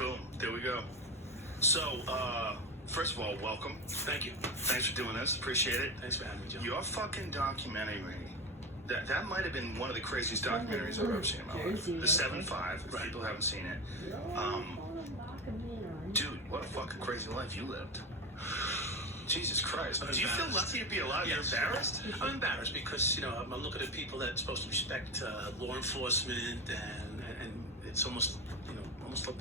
Boom. There we go. So, first of all, welcome. Thank you. Thanks for doing this. Appreciate it. Thanks for having me, Joe. Your fucking documentary, that might have been one of the craziest documentaries I've ever seen in my life. The 7-5, if people haven't seen it. Dude, what a fucking crazy life you lived. Jesus Christ. Do you feel lucky to be alive? Yes. You're embarrassed? I'm embarrassed because, I'm looking at people that are supposed to respect law enforcement and it's almost,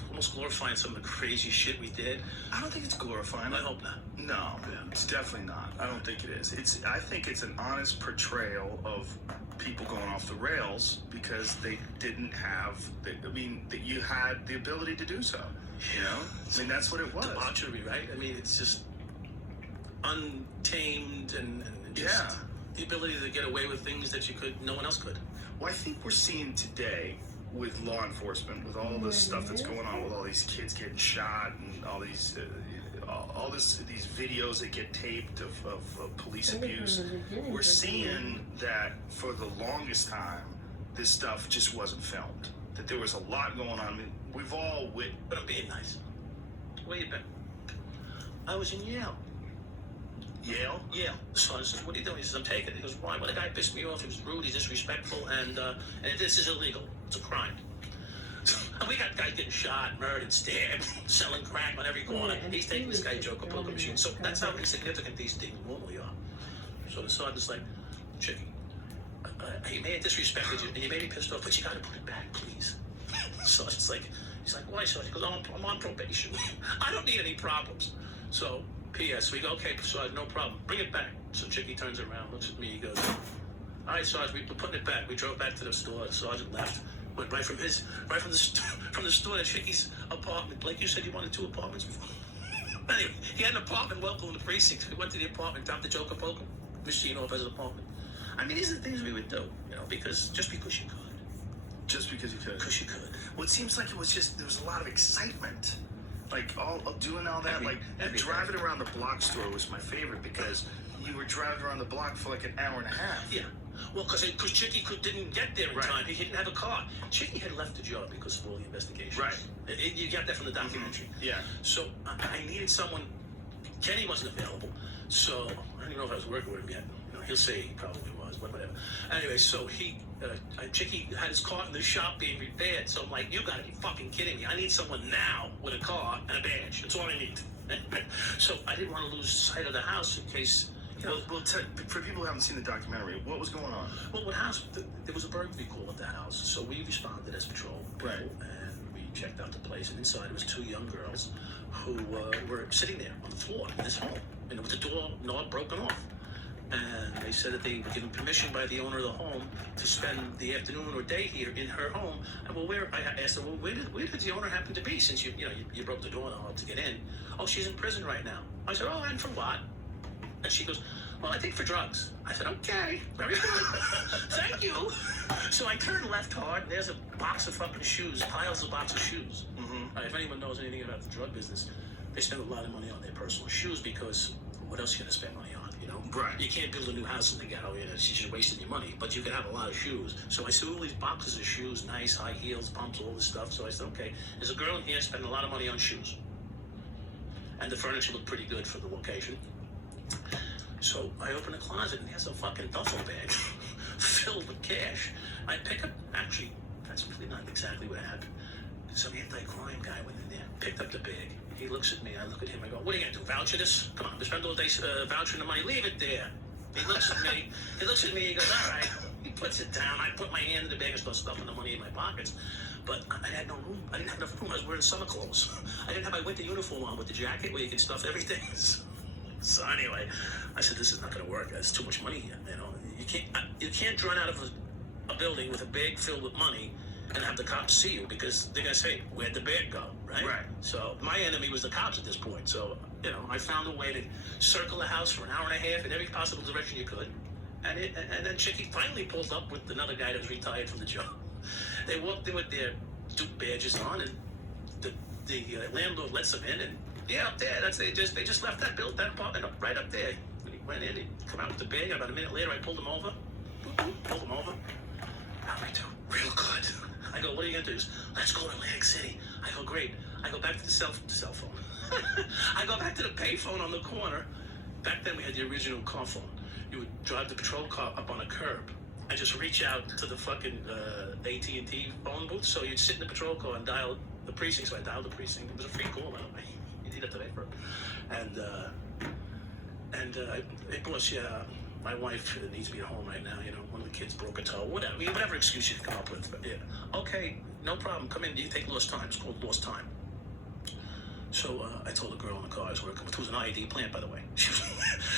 almost glorifying some of the crazy shit we did. I don't think it's glorifying. I hope not. No, it's definitely not. I don't think it is. I think it's an honest portrayal of people going off the rails because they didn't have, that you had the ability to do so. That's what it was. Debauchery, right? It's just untamed and just the ability to get away with things that no one else could. Well, I think we're seeing today with law enforcement, with all this stuff that's going on, with all these kids getting shot and all these these videos that get taped of police abuse, we're seeing that for the longest time, this stuff just wasn't filmed. That there was a lot going on. We've all But I'm being nice. Where you been? I was in Yale. Yale? Yeah. So I said, what are you doing? He says, I'm taking it. He goes, why? Well, the guy pissed me off. He was rude. He's disrespectful. And this is illegal. It's a crime. And we got guys getting shot, murdered, stabbed, selling crack on every corner. He's taking this guy joke a poker machine. So that's how insignificant these things normally are. So the sergeant's like, Chicky, he may have disrespected you and you may be pissed off, but you got to put it back, please. So it's like, he's like, why, Sergeant? He goes, I'm on probation. I don't need any problems. So, P.S. We go, okay, Sergeant, no problem. Bring it back. So Chicky turns around, looks at me, he goes, all right, Sergeant, we're putting it back. We drove back to the store. The sergeant left. Went right from the store to Chicky's apartment. Blake, you said you wanted 2 apartments before. Anyway, he had an apartment local in the precinct. We went to the apartment, dropped the Joker poker machine off as an apartment. These are the things we would do, because you could. Just because you could. Because you could. Well, it seems like it was just, there was a lot of excitement. Like, doing all that, driving around the block store was my favorite because you were driving around the block for like an hour and a half. Yeah. Well, because Chicky didn't get there in time. He didn't have a car. Chicky had left the job because of all the investigations. Right. You got that from the documentary. Mm-hmm. Yeah. So I needed someone. Kenny wasn't available, so I don't even know if I was working with him yet. He'll say he probably was, but whatever. Anyway, so Chicky had his car in the shop being repaired. So I'm like, you gotta be fucking kidding me. I need someone now with a car and a badge. That's all I need. So I didn't want to lose sight of the house in case. Well, for people who haven't seen the documentary, what was going on? Well, there was a burglary call at that house, so we responded as patrol people, and we checked out the place, and inside was 2 young girls who were sitting there on the floor in this home, and with the door not broken off. And they said that they were given permission by the owner of the home to spend the afternoon or day here in her home. And I asked her, where did the owner happen to be since you broke the door to get in? Oh, she's in prison right now. I said, oh, and for what? And she goes, well, I think for drugs. I said, okay, very good. Thank you. So I turned left hard, and there's a box of fucking shoes, piles of box of shoes. Mm-hmm. If anyone knows anything about the drug business, they spend a lot of money on their personal shoes because what else are you going to spend money on, Right. You can't build a new house in the ghetto, it's just wasting your money, but you can have a lot of shoes. So I saw all these boxes of shoes, nice, high heels, pumps, all this stuff. So I said, okay, there's a girl in here spending a lot of money on shoes. And the furniture looked pretty good for the location. So I open the closet and there's a fucking duffel bag filled with cash. I pick up, actually, that's really not exactly what happened. Some anti-crime guy went in there, picked up the bag. He looks at me, I look at him, I go, what are you gonna do, voucher this? Come on, we spend all day vouchering the money, leave it there. He looks at me, he goes, all right. He puts it down, I put my hand in the bag and start stuffing the money in my pockets. But I had no room, I didn't have enough room, I was wearing summer clothes. I didn't have my winter uniform on with the jacket where you can stuff everything. So anyway, I said, this is not going to work. There's too much money here. You can't run out of a building with a bag filled with money and have the cops see you because they're going to say, where'd the bag go, right? Right. So my enemy was the cops at this point. So, I found a way to circle the house for an hour and a half in every possible direction you could. And then Chicky finally pulled up with another guy that was retired from the job. They walked in with their Duke badges on, and the landlord lets them in, and yeah, up there. They just left that apartment right up there. When he went in, he come out with the bag. About a minute later, I pulled him over. Pulled him over. How do I do? Real good. I go, what are you gonna do? He goes, let's go to Atlantic City. I go, go, great. I go back to the cell phone. I go back to the payphone on the corner. Back then we had the original car phone. You would drive the patrol car up on a curb and just reach out to the fucking AT&T phone booth. So you'd sit in the patrol car and dial the precinct. So I dialed the precinct. It was a free call, by the way. You did it today for it. Hey, boss, yeah, my wife needs me at home right now. You know, one of the kids broke a toe. Whatever excuse you can come up with. But, yeah. Okay, no problem. Come in. You can take lost time. It's called lost time. So I told the girl in the car I was working with, who was an IED plant, by the way.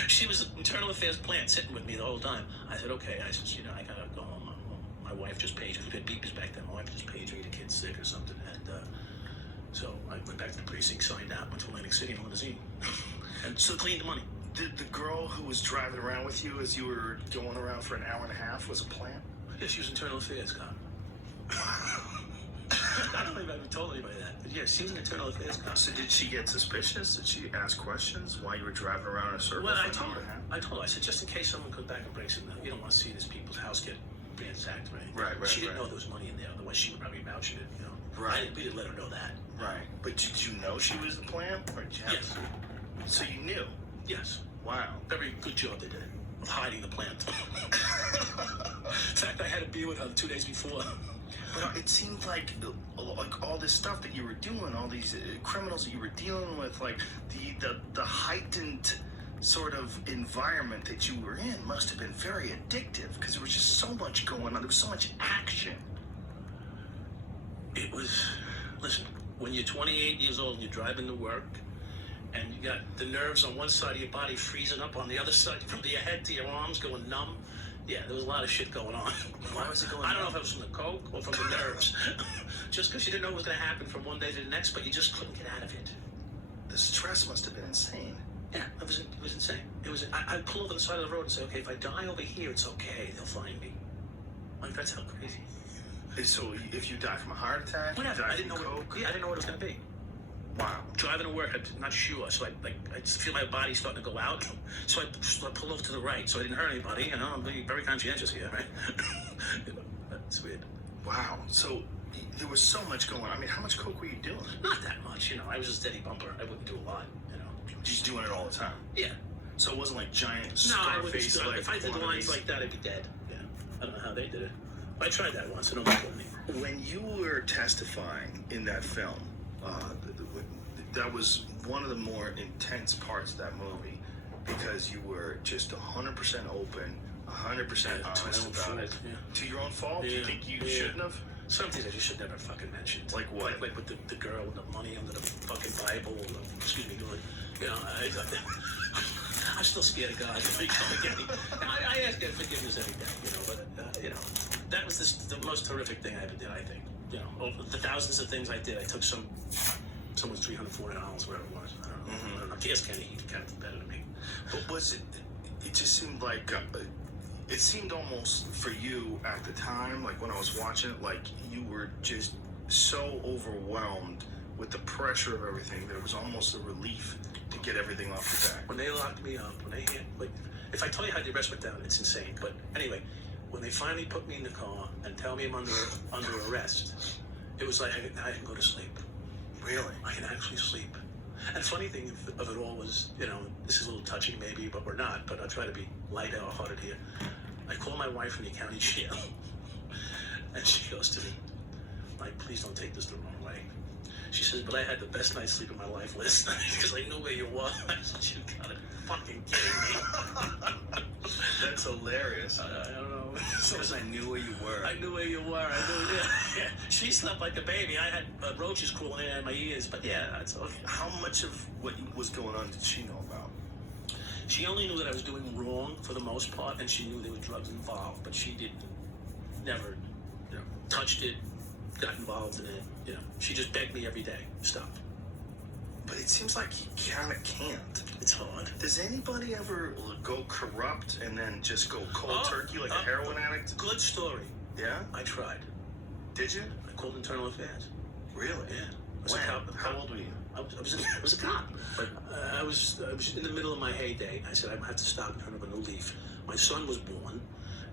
She was an internal affairs plant sitting with me the whole time. I said, okay. I said, you know, I gotta go home. My wife just paged me. We had beepers back then. My wife just paged me. The kid's sick or something. And so I went back to the precinct, signed out, went to Atlantic City in a limousine, and so cleaned the money. Did the girl who was driving around with you as you were going around for an hour and a half was a plant? Yeah, she was internal affairs cop. I don't think I've told anybody that. But yeah, she was an internal affairs cop. So did she get suspicious? Did she ask questions while you were driving around in a circle Well, for I an told hour her. and a half? I told her. I said, just in case someone comes back and breaks in, you don't want to see this people's house get ransacked, right? Right. She didn't know there was money in there. Otherwise, she would probably vouch it, you know. Right. We didn't let her know that. Right. But did you know she was the plant? Or did you have Yes. So you knew? Yes. Wow. Very good job they did of hiding the plant. In fact, I had a beer with her 2 days before. But it seemed like all this stuff that you were doing, all these criminals that you were dealing with, like the heightened sort of environment that you were in must have been very addictive because there was just so much going on. There was so much action. It was, listen, when you're 28 years old and you're driving to work and you got the nerves on one side of your body freezing up, on the other side, from your head to your arms going numb. Yeah, there was a lot of shit going on. Why was it going I don't know numb? if it was from the coke or from the nerves. Just because you didn't know what was going to happen from one day to the next, but you just couldn't get out of it. The stress must have been insane. Yeah, it was insane. I'd pull over to the side of the road and say, okay, if I die over here, it's okay. They'll find me. Like, that's how crazy. So if you die from a heart attack, Whatever. you die I didn't from know. coke. I didn't know what it was going to be. Wow. Driving to work, I'm not sure, so I just feel my body starting to go out. So I pull over to the right, so I didn't hurt anybody. You know, I'm being very conscientious here, right? You know, that's weird. Wow. So there was so much going on. I mean, how much coke were you doing? Not that much, you know. I was a steady bumper. I wouldn't do a lot, you know. Just doing it all the time. Yeah. So it wasn't like giant No, I wouldn't. Scarface like If I did lines quantities. like that, I'd be dead. Yeah. I don't know how they did it. I tried that once, and nobody told me. When you were testifying in that film, that was one of the more intense parts of that movie because you were just 100% open, 100% honest about it. Yeah. To your own fault? Do you Yeah. think you Yeah. shouldn't have? Some things I just should never fucking mention. Like what? Like with the girl with the money under the fucking Bible. Excuse me, going, you know, I'm still scared of God. He come and get me. I ask God forgiveness every day, you know. But you know, that was the most horrific thing I ever did. I think, you know, over the thousands of things I did, I took someone's $300, $400, whatever it was. I don't know. I don't know. Guess Kenny, he counted better than me. But was it? It just seemed like it seemed almost for you at the time, like when I was watching it, like you were just so overwhelmed with the pressure of everything. There was almost a relief to get everything off your back. When they locked me up, if I tell you how the arrest went down, it's insane. But anyway, when they finally put me in the car and tell me I'm under arrest, it was like I can go to sleep. Really? I can actually sleep. And the funny thing of it all was, you know, this is a little touching maybe, but we're not. But I'll try to be light-hearted here. I call my wife from the county jail, and she goes to me, like, please don't take this the wrong way. She says, but I had the best night's sleep of my life last night because I knew where you were. I said, you gotta be fucking kidding me. That's hilarious. I don't know. Because I knew where you were. I knew where you were. I knew. Yeah. She slept like a baby. I had roaches crawling in my ears. But yeah, that's okay. How much of what was going on did she know about? She only knew that I was doing wrong for the most part, and she knew there were drugs involved. But she never, you know, touched it, got involved in it. You know, she just begged me every day, stop. But it seems like you kind of can't. It's hard. Does anybody ever go corrupt and then just go cold turkey like a heroin addict? Good story. Yeah? I tried. Did you? I called internal affairs. Really? Yeah. I was When? a cop. How old were you? I was a cop. But I was in the middle of my heyday. I said I have to stop and turn over a new leaf. My son was born,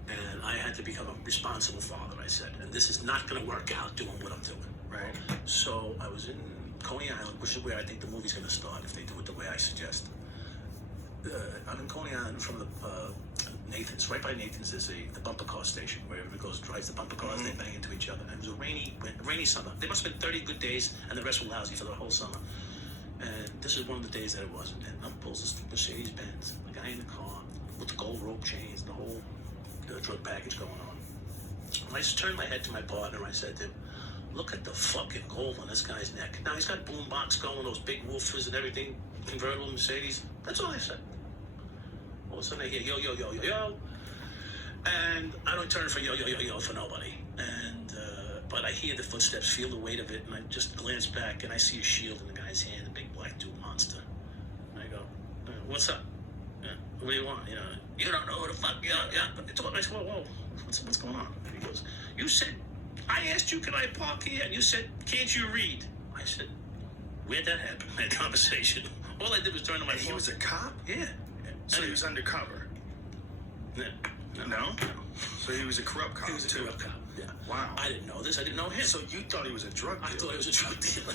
and I had to become a responsible father. I said, and this is not going to work out doing what I'm doing. Right. So I was in Coney Island, which is where I think the movie's going to start if they do it the way I suggest. I'm in Coney Island from the Nathan's. Right by Nathan's is the bumper car station where everybody goes drives the bumper cars. They bang into each other. And it was a rainy summer. There must have been 30 good days, and the rest were lousy for the whole summer. And this is one of the days that it wasn't. And up pulls this Mercedes Benz, the guy in the car with the gold rope chains, the whole drug package going on. And I just turned my head to my partner. I said to him, "Look at the fucking gold on this guy's neck." Now he's got boombox going, those big woofers and everything, convertible Mercedes. That's all I said. All of a sudden I hear yo, yo, yo, yo, yo. And I don't turn for yo, yo, yo, yo for nobody. And, but I hear the footsteps, feel the weight of it, and I just glance back and I see a shield in the guy's hand, a big black dude monster. And I go, "What's up? What do you want? You don't know who the fuck you are." I said, whoa, what's going on? And he goes, "You said, I asked you, can I park here? And you said, can't you read?" I said, "Where'd that happen, that conversation?" All I did was turn to my phone. He was a cop? Yeah. So he was undercover? No? So he was a corrupt cop? He was a corrupt cop, yeah. Wow. I didn't know this. I didn't know him. So you thought he was a drug dealer? I thought he was a drug dealer.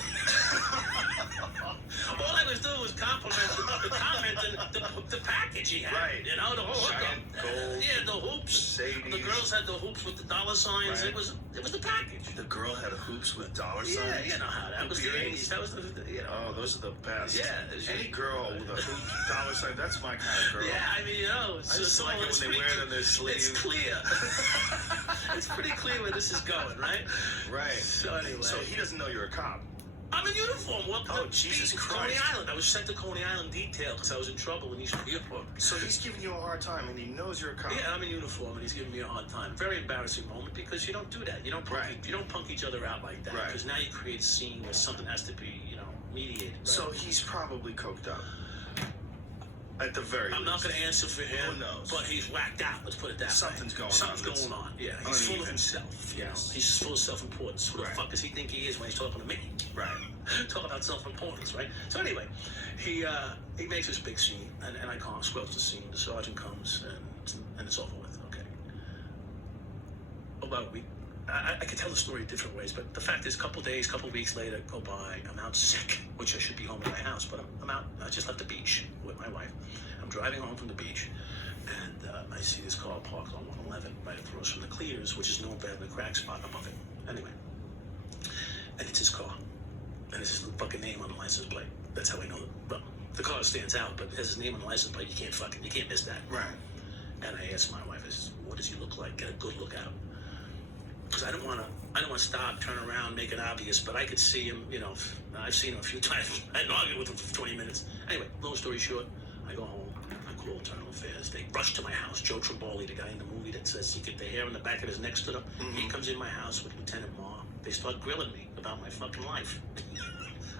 All I was doing was commenting the package he had. Right. The whole hookup. Giant gold. Yeah, the hoops. Mercedes. The girls had the hoops with the dollar signs. Right. It was the package. The girl had hoops with dollar signs? Yeah, you know how that was the 80s. That was the. Oh, those are the best. Yeah. Any girl with a hoop dollar sign, that's my kind of girl. Yeah, I mean, I just like it when they wear it on their sleeve. It's clear. It's pretty clear where this is going, right? Right. So anyway. So he doesn't know you're a cop. I'm in uniform. Welcome to Jesus Coney Christ. Island. I was sent to Coney Island detail because I was in trouble in East New York. So he's giving you a hard time, and he knows you're a cop. Yeah, I'm in uniform, and he's giving me a hard time. Very embarrassing moment because you don't do that. You don't punk each other out like that. Right. Because now you create a scene where something has to be, mediated. Right? So he's probably coked up. At the very least. I'm not going to answer for him. Who knows? But he's whacked out. Let's put it that Something's way. going on. Something's going on. Yeah, he's full of himself. Yes. He's just full of self-importance. Who the fuck does he think he is when he's talking to me? Right. Talk about self-importance, right? So anyway, he makes this big scene, and I can't squelch the scene. The sergeant comes, and it's over with. Okay. About a week. I could tell the story different ways, but the fact is, couple weeks later go by. I'm out sick, which I should be home at my house, but I'm out. I just left the beach with my wife. I'm driving home from the beach, and I see this car parked on 111 right across from the Clears, which is known for having a crack spot above it. Anyway, and it's his car, and it's his fucking name on the license plate. That's how I know it. Well, the car stands out, but it has his name on the license plate. You can't miss that. Right. And I asked my wife, I said, "What does he look like? Get a good look at him." Because I don't want to stop, turn around, make it obvious, but I could see him, I've seen him a few times. I hadn't argued with him for 20 minutes. Anyway, long story short, I go home, I call Internal Affairs. They rush to my house. Joe Triboli, the guy in the movie that says he get the hair on the back of his neck stood up, he comes in my house with Lieutenant Ma. They start grilling me about my fucking life.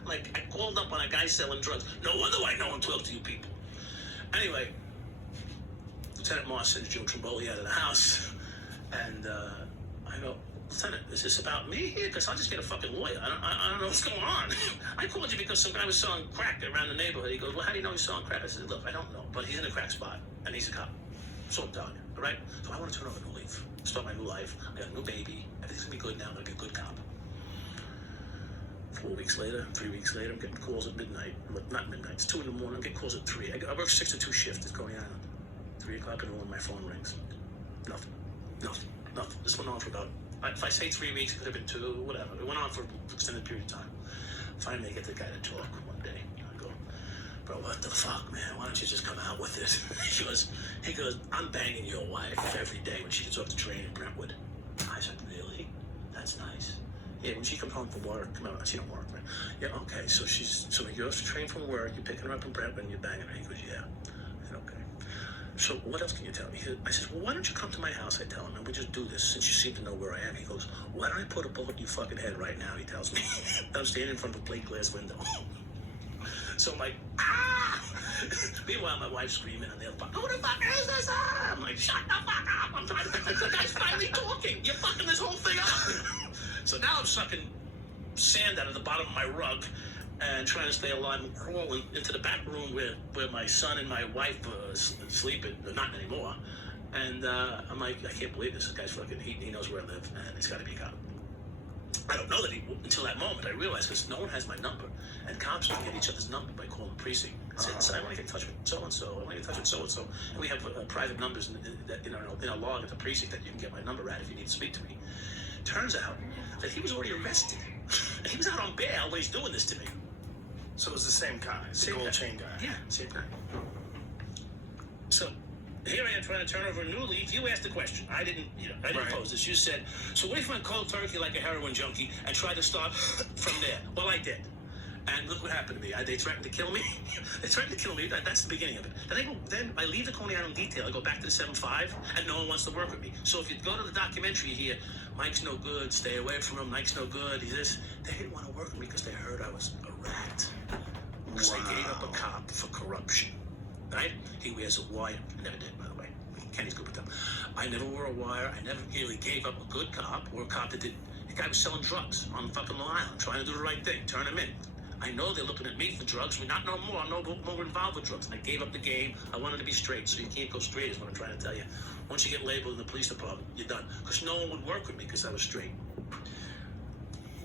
Like, I called up on a guy selling drugs. No wonder why no one talks to you people. Anyway, Lieutenant Ma sends Joe Triboli out of the house, and I go, "Lieutenant, is this about me here? Because I'll just get a fucking lawyer. I don't know what's going on. I called you because some guy was selling crack around the neighborhood." He goes, "Well, how do you know he's selling crack?" I said, "Look, I don't know, but he's in a crack spot, and he's a cop. So I'm telling you, all right? So I want to turn over a new leaf, start my new life. I got a new baby. Everything's going to be good now. I'm going to be a good cop." 3 weeks later, I'm getting calls at midnight. Not midnight, it's 2 in the morning. I'm getting calls at 3. I work 6 to 2 shift at Coney Island. 3 o'clock in the morning, my phone rings. Nothing. This went on for about, if I say 3 weeks, it could have been 2, whatever. It went on for an extended period of time. Finally, I get the guy to talk one day. I go, "Bro, what the fuck, man? Why don't you just come out with it?" He goes, "I'm banging your wife every day when she gets off the train in Brentwood." I said, "Really? That's nice." "Yeah, when she comes home from work, she don't work, right?" "Yeah, okay, so he goes to train from work, you're picking her up in Brentwood and you're banging her." He goes, "Yeah." I said, "Okay. So what else can you tell me?" I said, "Well, why don't you come to my house?" I tell him, "and we just do this since you seem to know where I am." He goes, "Why don't I put a bullet in your fucking head right now?" He tells me. I'm standing in front of a plate glass window. So I'm like, "Ah!" Meanwhile, my wife's screaming and they're like, "Who the fuck is this?" I'm like, "Shut the fuck up. I'm trying to think the guy's finally talking. You're fucking this whole thing up." So now I'm sucking sand out of the bottom of my rug and trying to stay alive and crawling into the back room where my son and my wife sleep, not anymore. And I'm like, I can't believe this. This guy's fucking, he knows where I live, and he's got to be a cop. I don't know that until that moment I realized, because no one has my number, and cops can get each other's number by calling the precinct. I want to get in touch with so and so. I want to get in touch with so and so. And we have private numbers in our log at the precinct that you can get my number at if you need to speak to me. Turns out that he was already arrested, and he was out on bail when he's doing this to me. So it was the same guy, the gold chain guy. Yeah, same guy. So here I am trying to turn over a new leaf. You asked the question. I didn't pose this. You said, so what if I went cold turkey like a heroin junkie and tried to start from there? Well, I did. And look what happened to me. They threatened to kill me. They threatened to kill me. That's the beginning of it. Then I leave the Coney Island detail. I go back to the 7-5, and no one wants to work with me. So if you go to the documentary, you hear, Mike's no good, stay away from him, Mike's no good, he's this. They didn't want to work with me because they heard I was a rat. Because I gave up a cop for corruption. Right? He wears a wire. I never did, by the way. Kenny's good with them. I never wore a wire. I never really gave up a good cop or a cop that did. The guy was selling drugs on fucking Long Island, trying to do the right thing, turn him in. I know they're looking at me for drugs. We're not no more. I'm no more involved with drugs. And I gave up the game. I wanted to be straight, so you can't go straight is what I'm trying to tell you. Once you get labeled in the police department, you're done. Because no one would work with me because I was straight.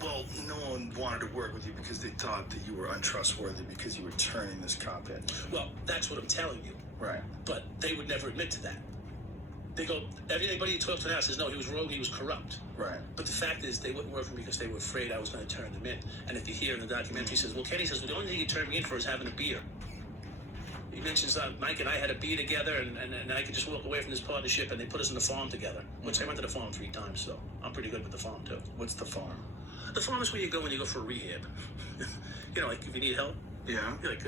Well, no one wanted to work with you because they thought that you were untrustworthy because you were turning this cop in. Well, that's what I'm telling you. Right. But they would never admit to that. They go, everybody you talk to now says, no, he was rogue, he was corrupt. Right. But the fact is, they wouldn't work for me because they were afraid I was going to turn them in. And if you hear in the documentary, says, well, Kenny says, well, the only thing you turned me in for is having a beer. He mentions Mike and I had a beer together, and I could just walk away from this partnership, and they put us in the farm together. Which I went to the farm 3 times, so I'm pretty good with the farm, too. What's the farm? The farm is where you go when you go for rehab. You know, like if you need help. Yeah. Like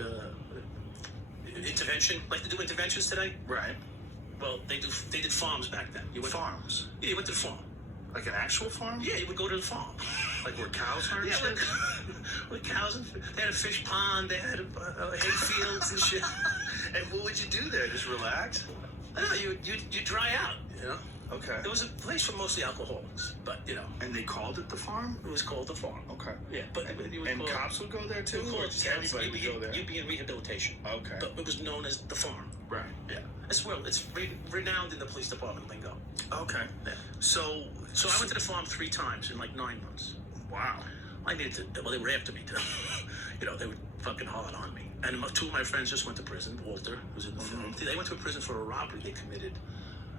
intervention. Like to do interventions today. Right. Well, they did farms back then. You went Farms? Yeah, you went to the farm. Like an actual farm? Yeah, you would go to the farm. Like where cows are and Yeah, shit? with cows. They had a fish pond. They had hay fields and shit. And what would you do there? Just relax? I don't know. You dry out. You know. Okay. It was a place for mostly alcoholics, but you know. And they called it the farm? It was called the farm. Okay. Yeah, but you would And call cops would go there too? You would call Or it just anybody would go there? You'd be in rehabilitation. Okay. But it was known as the farm. Right. Yeah. It's renowned in the police department lingo. Okay. Yeah. So I went to the farm 3 times in like 9 months. Wow. I needed to. Well, they were after me too. You know, they were fucking hard on me. And 2 of my friends just went to prison. Walter, who's in the film. They went to a prison for a robbery they committed.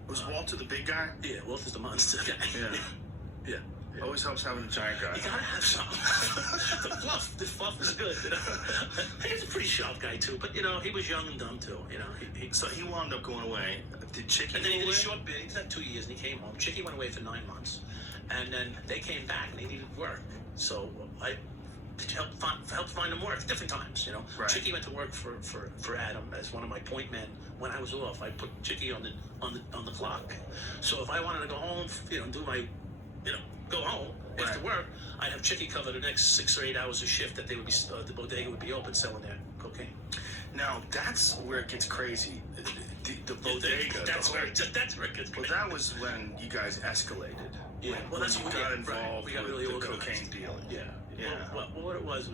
Was Walter the big guy? Yeah, Walter's the monster guy. Yeah. Yeah. Always helps having a giant guy. You gotta have some. The fluff is good, you know. He's a pretty sharp guy too, but you know, he was young and dumb too, you know. So he wound up going away. Did Chicky And then go he did away? a short bit. He did that 2 years, and he came home. Chicky went away for 9 months, and then they came back, and they needed work. So I helped find them work different times, you know. Right. Chicky went to work for Adam as one of my point men. When I was off, I put Chicky on the clock. So if I wanted to go home, you know, do my, you know, go home after work, I'd have Chicky cover the next 6 or 8 hours of shift that they would be the bodega would be open selling their cocaine. Now that's where it gets crazy. The bodega. That's where it gets Well, crazy. that was when you guys escalated. Yeah, well, when that's you what got we involved we got with really the organized. cocaine dealing. Yeah. Yeah. Well, what it was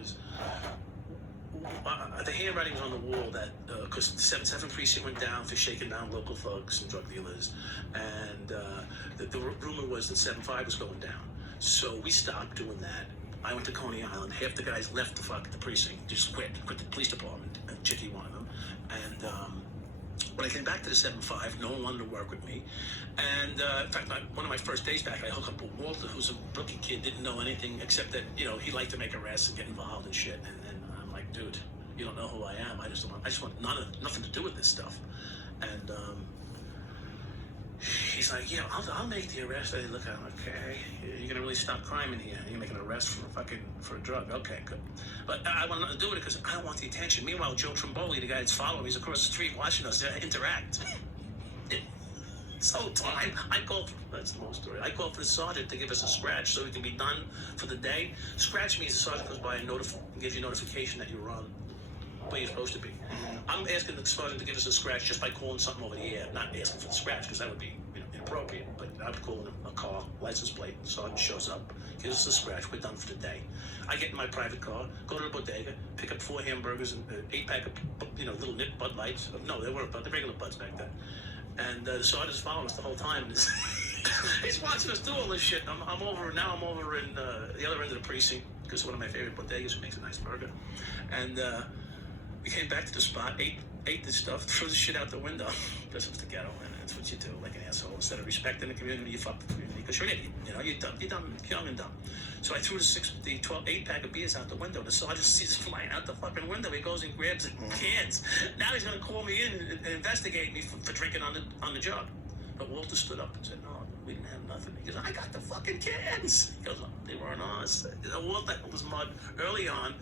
the handwriting was on the wall that because the 7-7 precinct went down for shaking down local thugs and drug dealers, and the rumor was that 7-5 was going down. So we stopped doing that. I went to Coney Island. Half the guys left the precinct, just quit the police department, and Chicky one of them. And when I came back to the 7-5, no one wanted to work with me. And in fact, one of my first days back, I hooked up with Walter, who's a rookie kid, didn't know anything except that, you know, he liked to make arrests and get involved in shit. And I'm like, dude, you don't know who I am. I just want nothing to do with this stuff. And he's like, yeah, I'll make the arrest. I look at him, okay, you're gonna really stop crime in here. You're making an arrest for a drug. Okay, good. But I want nothing to do with it because I don't want the attention. Meanwhile, Joe Trimboli, the guy that's following me, is across the street watching us interact. So that's the whole story. I called for the sergeant to give us a scratch so we can be done for the day. Scratch means the sergeant goes by and gives you notification that you're on where you're supposed to be. I'm asking the sergeant to give us a scratch just by calling something over the air, not asking for the scratch because that would be, you know, inappropriate. But I'm calling a car, license plate. The sergeant shows up, gives us a scratch. We're done for the day. I get in my private car, go to the bodega, pick up 4 hamburgers and 8-pack of, you know, little nip Bud Lights. No, they weren't Bud, the regular Buds back then. And the sergeant's following us the whole time. He's watching us do all this shit. I'm over in the other end of the precinct because one of my favorite bodegas who makes a nice burger. And we came back to the spot, ate the stuff, threw the shit out the window. Because it's the ghetto, and that's what you do, like an asshole. Instead of respecting the community, you fuck the community because you're an idiot. You know, you're dumb, young and dumb. So I threw the 8-pack of beers out the window. The sergeant sees it flying out the fucking window. He goes and grabs it in cans. Now he's gonna call me in and investigate me for drinking on the job. But Walter stood up and said, "No, we didn't have nothing." He goes, "I got the fucking cans." He goes, "Oh, they weren't ours." Walter was mud early on,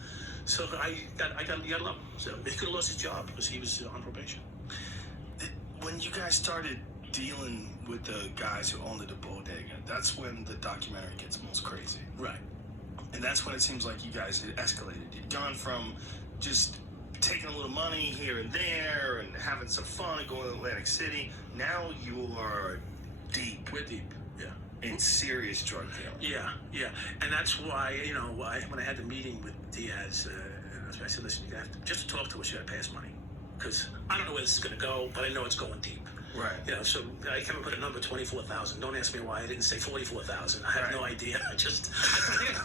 so I got yelled up. So he could have lost his job because he was on probation. When you guys started dealing with the guys who owned the bodega, that's when the documentary gets most crazy. Right. And that's when it seems like you guys had escalated. You'd gone from just taking a little money here and there and having some fun and going to Atlantic City. Now you are deep. We're deep. Yeah. In serious drug dealing. Yeah. And that's why, when I had the meeting with Diaz, I said, "Listen, you have to, just to talk to us, you got to pay us money. Because I don't know where this is going to go, but I know it's going deep." Right. So I came and put a number, 24,000. Don't ask me why I didn't say 44,000. I have no idea. I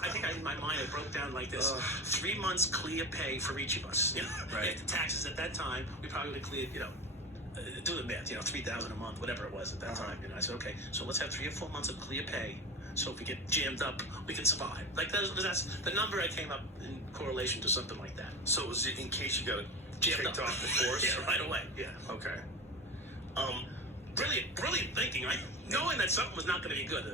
think in my mind it broke down like this: 3 months clear pay for each of us. Right. After taxes at that time, we probably would have cleared, do the math, 3,000 a month, whatever it was at that time. I said, okay, so let's have 3 or 4 months of clear pay. So if we get jammed up, we can survive. Like that's the number I came up in correlation to something like that. So it was in case you got Jammed kicked up. off the force? Yeah, right away. Yeah. Okay. Brilliant thinking, right? Knowing that something was not going to be good.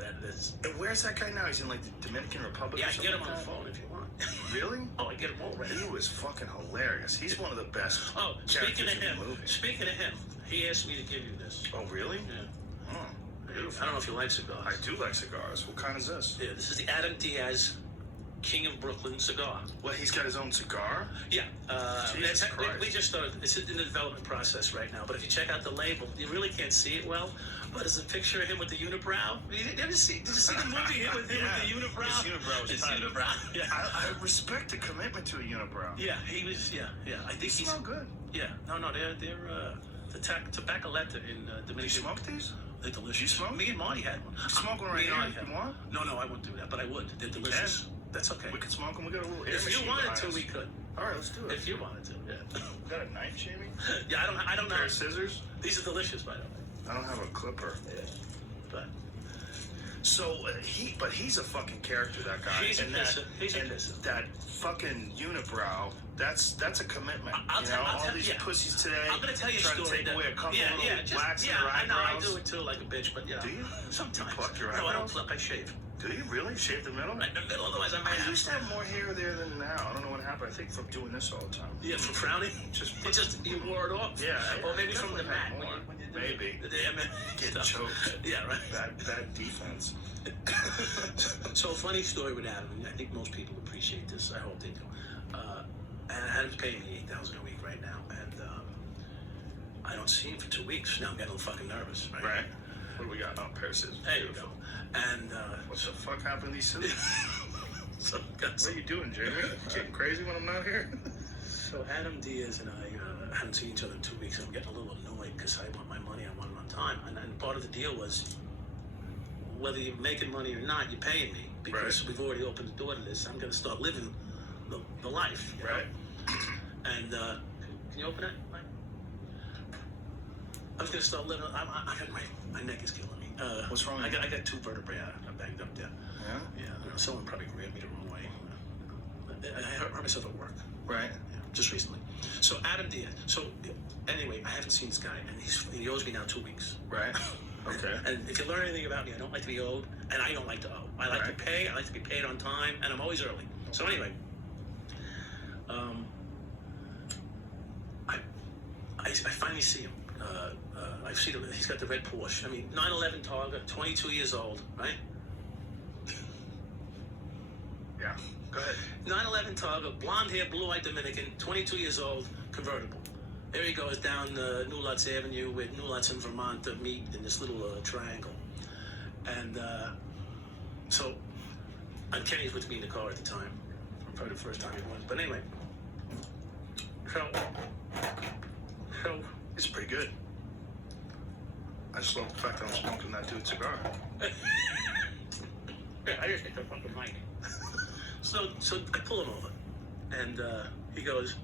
And where's that guy now? He's in like the Dominican Republic. Yeah, or I can get him something on the like phone if you want. that? Really? Oh, I get him all ready. He was fucking hilarious. He's one of the best. Oh, characters in the movie. speaking of him, he asked me to give you this. Oh, really? Yeah. Oh, beautiful. I don't know if you like cigars. I do like cigars. What kind is this? Yeah, this is the Adam Diaz King of Brooklyn cigar. Well, he's got his own cigar? Yeah. Jesus Christ. We just started. It's in the development process right now. But if you check out the label, you really can't see it well. But there's a picture of him with the unibrow. Did you see the movie with him with the unibrow? His unibrow was His tight. unibrow. Yeah. I respect the commitment to a unibrow. Yeah, he was. Yeah. I think They he's. smell good. Yeah. No. They're the Tobaccoletta in Do Dominican. you smoke these? They're delicious. You smoke? Me and Marty had one. You smoke one right Me and now Marty if had you one. want? No, I wouldn't do that, but I would. They're delicious. That's okay. We can smoke them. We got a little air If machine you wanted behind to, us. we could. All right, let's do it. If you wanted to, yeah. You got a knife, Jamie? Yeah, I don't know. Pair of scissors? These are delicious, by the way. I don't have a clipper. Yeah. But So he's a fucking character, that guy. He's a and pisser. He's a and pisser. that fucking unibrow. That's a commitment. I'll tell- all these yeah. pussies today. I'm gonna tell you a trying story. to take away a couple yeah, little wax in yeah. their I know. I eyebrows. do it too, like a bitch. But yeah. Do you? Sometimes. You pluck your No, I don't eyebrows? pluck. I shave. Do you really shave the middle? Right in the middle, otherwise I might I used to have more hair there than now. I don't know what happened. I think from doing this all the time. Yeah, from frowning. You wore it off. Yeah, Or maybe from the definitely had mat. more. When you do Maybe. it. Yeah, man. Getting choked. Yeah, right. Bad defense. So a funny story with Adam, and I think most people appreciate this. I hope they do. And Adam's paying me $8,000 a week right now, and I don't see him for 2 weeks. Now I'm getting a little fucking nervous. Right. What do we got? Oh, pair of scissors. There you go. And What the fuck happened to these scissors? so, What are you doing, Jamie? Getting crazy when I'm not here? so Adam Diaz and I haven't seen each other in 2 weeks. I'm getting a little annoyed because I want my money. I want it on time. And part of the deal was whether you're making money or not, you're paying me because Right. we've already opened the door to this. I'm going to start living the life. You know? Right. And can you open it, Mike? I was gonna start living. I got my neck is killing me. What's wrong? I got 2 vertebrae. I'm banged up there. Yeah? Yeah. Someone probably grabbed me the wrong way. I hurt myself at work. Right. Yeah, just recently. So Adam Diaz. So anyway, I haven't seen this guy, and he owes me now 2 weeks. Right. Okay. And if you learn anything about me, I don't like to be owed, and I don't like to owe. I like Right. to pay. I like to be paid on time, and I'm always early. So anyway, I finally see him. I see him. He's got the red Porsche. I mean, 911 Targa, 22 years old, right? Yeah. Go ahead. 911 Targa, blonde hair, blue-eyed Dominican, 22 years old, convertible. There he goes down New Lutz Avenue where New Lutz and Vermont meet in this little triangle. And so, and Kenny's with me in the car at the time. Probably the first time he was. But anyway, so It's pretty good. I just love the fact that I'm smoking that dude's cigar. Yeah, I just hit the fucking mic. So I pull him over, and he goes,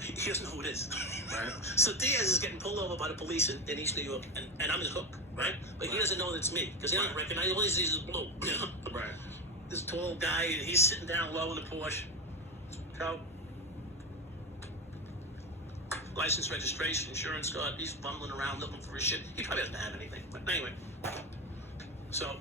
he doesn't know who it is. Right. So Diaz is getting pulled over by the police in East New York, and I'm his hook, right? But he doesn't know that it's me, because he doesn't recognize, all he sees is blue, you know? Right. This tall guy, and he's sitting down low in the Porsche. So, license, registration, insurance card, he's bumbling around looking for his shit. He probably doesn't have anything, but anyway. So